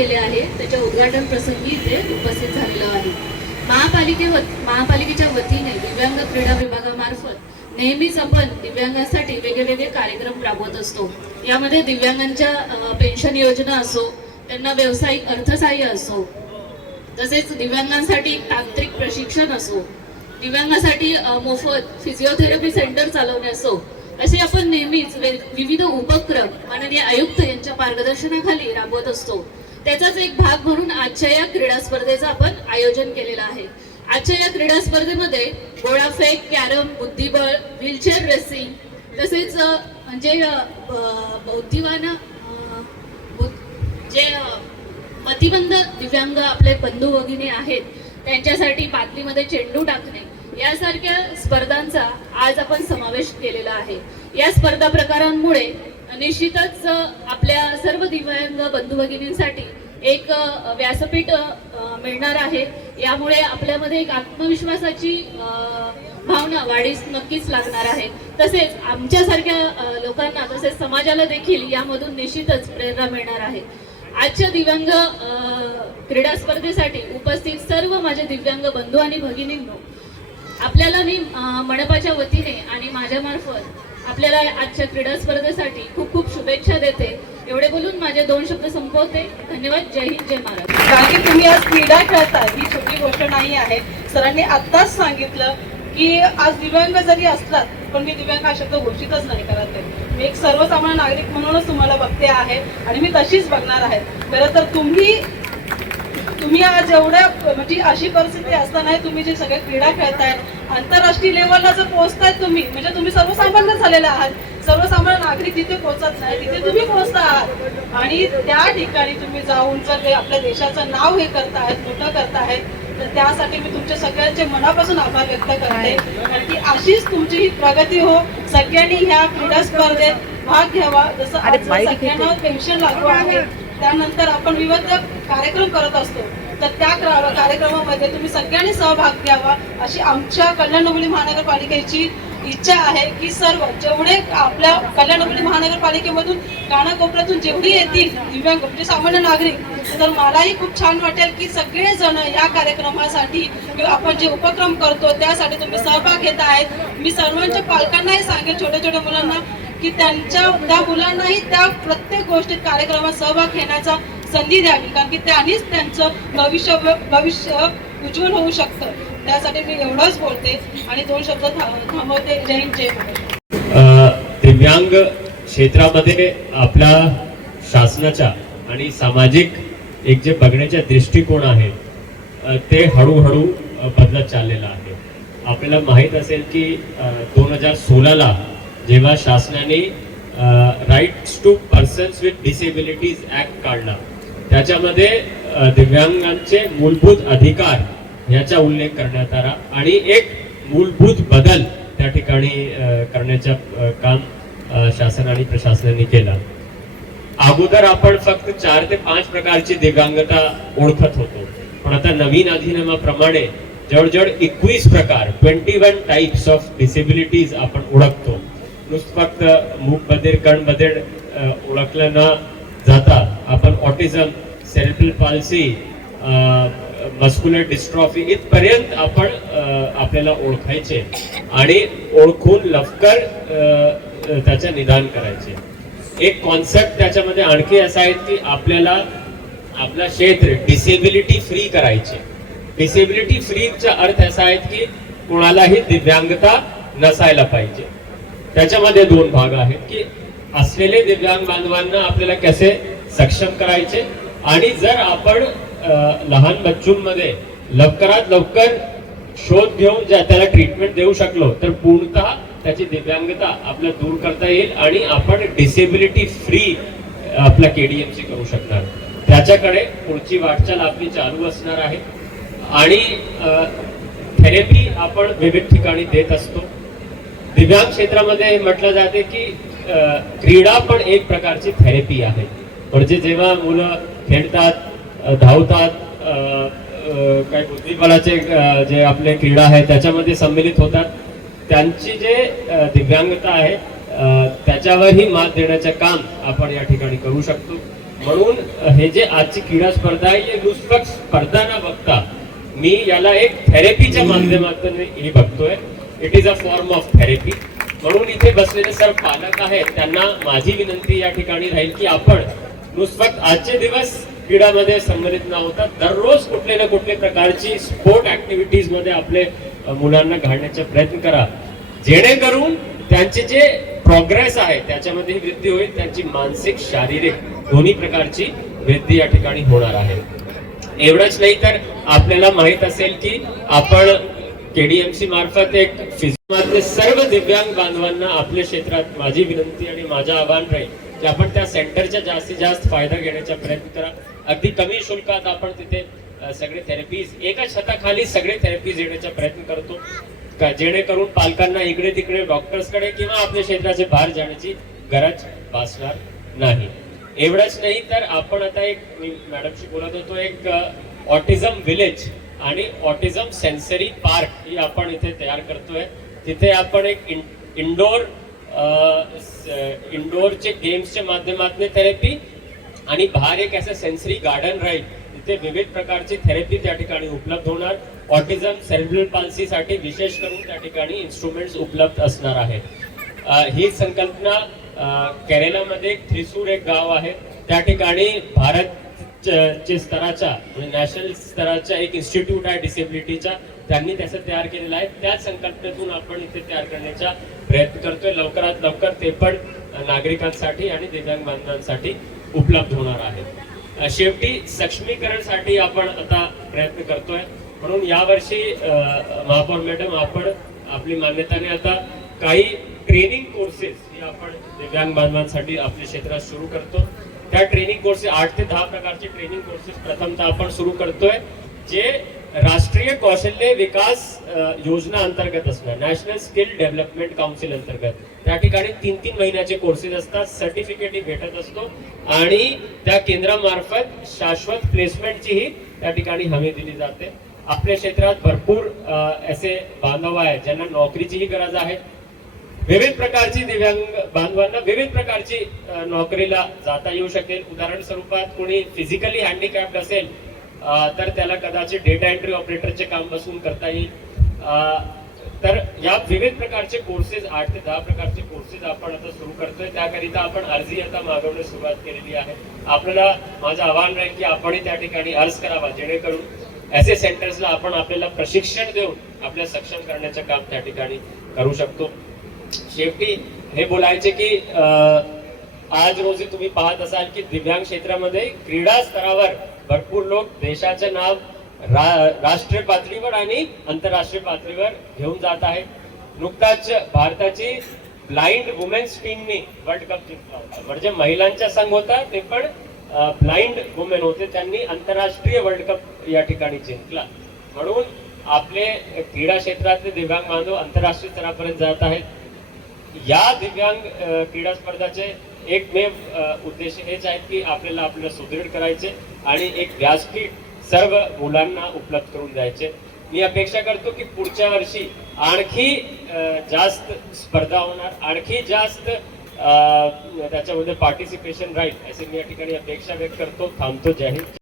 केले आहे त्याच्या उद्घाटन प्रसंगी इथे उपस्थित झालेलं आहे। महापालिकेच्या वतीने दिव्यांग क्रीडा विभागामार्फत नेहमीच आपण दिव्यांगांसाठी वेगवेगळे कार्यक्रम राबवत असतो। यामध्ये दिव्यांगांच्या पेन्शन योजना असो, त्यांना व्यावसायिक अर्थसहाय्य असो, तसेच दिव्यांगांसाठी तांत्रिक प्रशिक्षण असो, दिव्यांगांसाठी मोफत फिजिओथेरपी सेंटर चालवणे असो, असे आपण नेहमीच विविध उपक्रम माननीय आयुक्त यांच्या मार्गदर्शनाखाली राबवत असतो। त्याचाच एक भाग म्हणून आजच्या या क्रीडा स्पर्धेचं आपण आयोजन केलेलं आहे। आजच्या या क्रीडा स्पर्धेमध्ये गोळाफेक, कॅरम, बुद्धिबळ, व्हीलचेअर रेसिंग, तसेच म्हणजे बौद्धिवान जे मतिमंद दिव्यांग आपले बंधू भगिनी आहेत त्यांच्यासाठी बादलीमध्ये चेंडू टाकणे यासारख्या स्पर्धांचा आज आपण समावेश केलेला आहे। या स्पर्धा प्रकारांमुळे निश्चितच आपल्या सर्व दिव्यांग बंधू भगिनींसाठी एक व्यासपीठ मिळणार आहे। यामुळे आपल्यामध्ये एक आत्मविश्वासाची भावना वाढीस नक्कीच लागणार आहे। तसेच आमच्यासारख्या लोकांना तसेच समाजाला देखील यामधून निश्चितच प्रेरणा मिळणार आहे। आजच्या दिव्यांग क्रीडा स्पर्धेसाठी उपस्थित सर्व माझे दिव्यांग बंधू आणि भगिनींनो, आपल्याला मी मंडपाच्या वतीने आणि माझ्यामार्फत आपल्याला आजच्या क्रीडा स्पर्धेसाठी खूप खूप शुभेच्छा देते। एवढे बोलून माझे 2 शब्द संपवते। धन्यवाद। जय हिंद, जय महाराष्ट्र। कारण की तुम्ही आज क्रीडा खेळताय ही छोटी गोष्ट नाही आहे। सरांनी आत्ताच सांगितलं की आज दिव्यांग जरी असलात पण मी दिव्यांग हा शब्द घोषितच नाही करत आहे। मी एक सर्वसामान्य नागरिक म्हणूनच तुम्हाला बघते आहे आणि मी तशीच बघणार आहे। खरं तर तुम्ही आज एवढ्या म्हणजे अशी परिस्थिती असताना तुम्ही जे सगळे क्रीडा खेळताय, आंतरराष्ट्रीय लेवलला जर पोहोचताय तुम्ही, म्हणजे तुम्ही सर्वसामान्य झालेले आहात। सर्वसामान्य नागरिक जिथे पोहोचत नाही तिथे तुम्ही पोहोचता आहात आणि त्या ठिकाणी तुम्ही जाऊन जर ते आपल्या देशाचं नाव हे करतायत, मोठं करतायत, तर त्यासाठी मी तुमच्या सगळ्यांचे मनापासून आभार व्यक्त करते। कारण की अशीच तुमची ही प्रगती हो। सगळ्यांनी ह्या क्रीडा स्पर्धेत भाग घ्यावा। जसं आज सगळ्यांना पेन्शन लागू आहे, त्यानंतर आपण विविध कार्यक्रम करत असतो, तर त्या कार्यक्रमामध्ये तुम्ही सगळ्यांनी सहभाग घ्यावा अशी आमच्या कल्याण डोंबिवली महानगरपालिकेची इच्छा आहे की सर्व जेवढे आपल्या कल्याण डोंबिवली महानगरपालिकेमधून कानाकोपऱ्यातून जेवढी येतील दिव्यांग म्हणजे सामान्य नागरिक, तर मलाही खूप छान वाटेल की सगळेजण या कार्यक्रमासाठी आपण जे उपक्रम करतो त्यासाठी तुम्ही सहभाग घेत आहेत। मी सर्वांच्या पालकांनाही सांगेल, छोट्या छोट्या मुलांना, की त्या मुलांनाही त्या प्रत्येक गोष्टीत कार्यक्रमात सहभाग घेण्याचा संधी द्यावी, कारण की त्यांनीच त्यांचं भविष्य उज्ज्वल होऊ शकतं। त्यासाठी मी एवढंच बोलते आणि 2 शब्द थांबवते। जय हिंद, जय महाराष्ट्र। दिव्यांग क्षेत्रामध्ये आपल्या शासनाच्या आणि सामाजिक एक जे बघण्याचे दृष्टिकोन आहे ते हळूहळू बदलत चाललेला आहे। आपल्याला माहित असेल की 2016ला जेव्हा शासनाने rights to persons with disabilities act काढला, त्याच्यामध्ये दिव्यांगांचे मूलभूत अधिकार याचा उल्लेख करण्यात आला आणि एक मूलभूत बदल त्या ठिकाणी करण्याचं काम शासन आणि प्रशासनाने केलं। अगोदर आपण फक्त 4 ते 5 प्रकारची दिव्यांगता ओळखत होतो, पण आता नवीन अधिनियमाप्रमाणे जवळजवळ 21 प्रकार 21 टाइप्स ऑफ डिसेबिलिटीज आपण ओळखतो। नुसतं फक्त मूक बधिर, कण बधिर ओळखलं न जाता आपण autism, cerebral palsy, muscular dystrophy इथपर्यंत आपण आपल्याला ओळखायचे आणि ओळखून लवकर त्याचे निदान करायचे। एक कॉन्सेप्ट त्याच्यामध्ये आणखी असा आहे की आपल्याला आपला क्षेत्र डिसेबिलिटी फ्री करायचे। डिसेबिलिटी फ्रीचा अर्थ असा आहे की कोणालाही दिव्यांगता नसायला पाहिजे। त्याच्यामध्ये 2 भाग आहेत की असलेले दिव्यांग बांधवांना आपल्याला कसे सक्षम करायचे आणि जर आपण लहान बच्चूंमध्ये लवकरात लवकर शोध घेऊन त्याला ट्रीटमेंट देऊ शकलो तर पूर्णतः त्याची दिव्यांगता आपल्याला दूर करता येईल आणि आपण डिसेबिलिटी फ्री आपला केडीएमसी करू शकणार। त्याच्याकडे पुढची वाटचाल आपली चालू असणार आहे आणि थेरपी आपण विविध ठिकाणी देत असतो। दिव्यांग क्षेत्रामध्ये म्हटलं जाते की क्रीडा पण एक प्रकारची थेरपी आहे। म्हणजे जेव्हा मुलं खेळतात, धावतात, काही बुद्धिबळाचे जे आपले क्रीडा आहे त्याच्यामध्ये सम्मिलित होतात, त्यांची जे दिव्यांगता आहे त्याच्यावरही मात देण्याचे काम आपण या ठिकाणी करू शकतो। म्हणून हे जे आजची क्रीडा स्पर्धा आहे हे नुसतं स्पर्धा न बघता मी याला एक थेरपीच्या माध्यमातून हे बघतोय. It is a form of therapy. म्हणून इथे बसलेले सर्व पालक आहेत त्यांना माझी विनंती या ठिकाणी राहील की आपण नुसतं आजचे दिवस क्रीडामध्ये संबंधित न होता दररोज कुठले ना कुठले प्रकारची स्पोर्ट ऍक्टिव्हिटीज मध्ये आपले मुलांना घालण्याचा प्रयत्न करा, जेणेकरून त्यांचे जे प्रोग्रेस आहे त्याच्यामध्ये वृद्धी होईल, त्यांची मानसिक शारीरिक दोन्ही प्रकारची वृद्धी या ठिकाणी होणार आहे. एवढंच नाही तर आपल्याला माहित असेल की आपण केडीएमसी मार्फत एक फिजिकल सर्व दिव्यांग बांधवांना आपल्या क्षेत्रात माझी विनंती आणि माझं आव्हान राहील की आपण त्या सेंटरचा जास्तीत जास्त फायदा घेण्याचा प्रयत्न करा. अगदी कमी शुल्कात आपण तिथे सगळे थेरपीज एकाच छताखाली सगळे थेरपीज देण्याचा प्रयत्न करतो, जेणेकरून पालकांना इकडे तिकडे डॉक्टर्सकडे किंवा आपल्या क्षेत्राचे बाहेर जाण्याची गरज भासणार नाही. एवढंच नाही तर आपण आता एक मी मॅडमशी बोलत होतो एक ऑटिझम विलेज आणि ऑटिझम सेन्सरी पार्क ही आपण इथे तयार करतोय. तिथे आपण एक इंडोरचे गेम्सच्या माध्यमातून थेरपी आणि बाहेर एक असं सेन्सरी गार्डन राहील. तिथे विविध प्रकारची थेरपी त्या ठिकाणी उपलब्ध होणार. ऑटिझम सेरेब्रल पाल्सी साठी विशेष करून त्या ठिकाणी इन्स्ट्रुमेंट्स उपलब्ध असणार आहेत. ही संकल्पना केरळमध्ये थ्रिसूर एक गाव आहे त्या ठिकाणी भारतचे स्तराच्या म्हणजे नॅशनल स्तराच्या एक इन्स्टिट्यूट आहे डिसेबिलिटीचा, त्यांनी त्याचं तयार केलेलं आहे. त्याच संकल्पनेतून आपण इथे तयार करण्याचा प्रयत्न करतोय. लवकरात लवकर ते पण नागरिकांसाठी आणि दिव्यांग बांधवांसाठी उपलब्ध होणार आहे. शेवटी सक्षमीकरणसाठी आपण आता प्रयत्न करतोय. म्हणून यावर्षी महापौर मॅडम आपण आपली मान्यताने आता काही ट्रेनिंग कोर्सेस हे आपण दिव्यांग बांधवांसाठी आपल्या क्षेत्रात सुरू करतो. त्या ट्रेनिंग कोर्सेस 8 ते 10 प्रकारचे ट्रेनिंग कोर्सेस प्रथमतः आपण सुरू करतोय, जे राष्ट्रीय कौशल्य विकास योजना अंतर्गत असणार, नॅशनल स्किल डेव्हलपमेंट काउन्सिल अंतर्गत. त्या ठिकाणी 3-3 महिन्याचे कोर्सेस असतात, सर्टिफिकेट भेटत असतो आणि त्या केंद्रामार्फत शाश्वत प्लेसमेंटचीही त्या ठिकाणी हमी दिली जाते. आपल्या क्षेत्रात भरपूर असे बांधव आहेत ज्यांना नोकरीचीही गरज आहे. विविध प्रकारची दिव्यांग बांधवांना विविध प्रकारची नोकरीला जाता येऊ शकेल. उदाहरण स्वरूपात कोणी फिजिकली हँडिकॅप्ड असेल तर त्याला कदाचित डेटा एंट्री ऑपरेटरचे काम बसून करता येईल. तर या विविध प्रकारचे कोर्सेस 8 ते 10 प्रकारचे कोर्सेस आपण आता सुरू करतोय. त्याकरिता आपण अर्जी आता मागवण्यास सुरुवात केलेली आहे. आपल्याला माझं आवाहन राहील की आपण त्या ठिकाणी अर्ज करावा, जेणेकरून ऐसे सेंटर्सला आपण आपल्याला प्रशिक्षण देऊन आपल्या सक्षम करण्याचं काम त्या ठिकाणी करू शकतो. शेवटी हे बोलायचे की आज रोजी तुम्ही पाहत असाल की दिव्यांग क्षेत्रामध्ये क्रीडा स्तरावर भरपूर लोक देशाचे नाव राष्ट्रीय पातळीवर आणि आंतरराष्ट्रीय पातळीवर घेऊन जात आहेत. नुकताच भारताची ब्लाइंड वुमेन्स टीमने वर्ल्ड कप जिंकला होता. म्हणजे महिलांचा संघ होता ते पण ब्लाइंड वुमेन होते, त्यांनी आंतरराष्ट्रीय वर्ल्ड कप या ठिकाणी जिंकला. म्हणून आपले क्रीडा क्षेत्रातले दिव्यांग बांधव आंतरराष्ट्रीय स्तरापर्यंत जात आहेत. या दिव्यांग क्रीडा स्पर्धाचे एकमेव उद्देश हेच आहेत की आपल्याला सुदृढ करायचे आणि एक व्यासपीठ सर्व मुलांना उपलब्ध करून द्यायचे. मी अपेक्षा करतो की पुढच्या वर्षी आणखी जास्त स्पर्धा होणार, आणखी जास्त त्याच्यामध्ये पार्टिसिपेशन राहील असे मी या ठिकाणी अपेक्षा व्यक्त करतो. थांबतो. जय हिंद.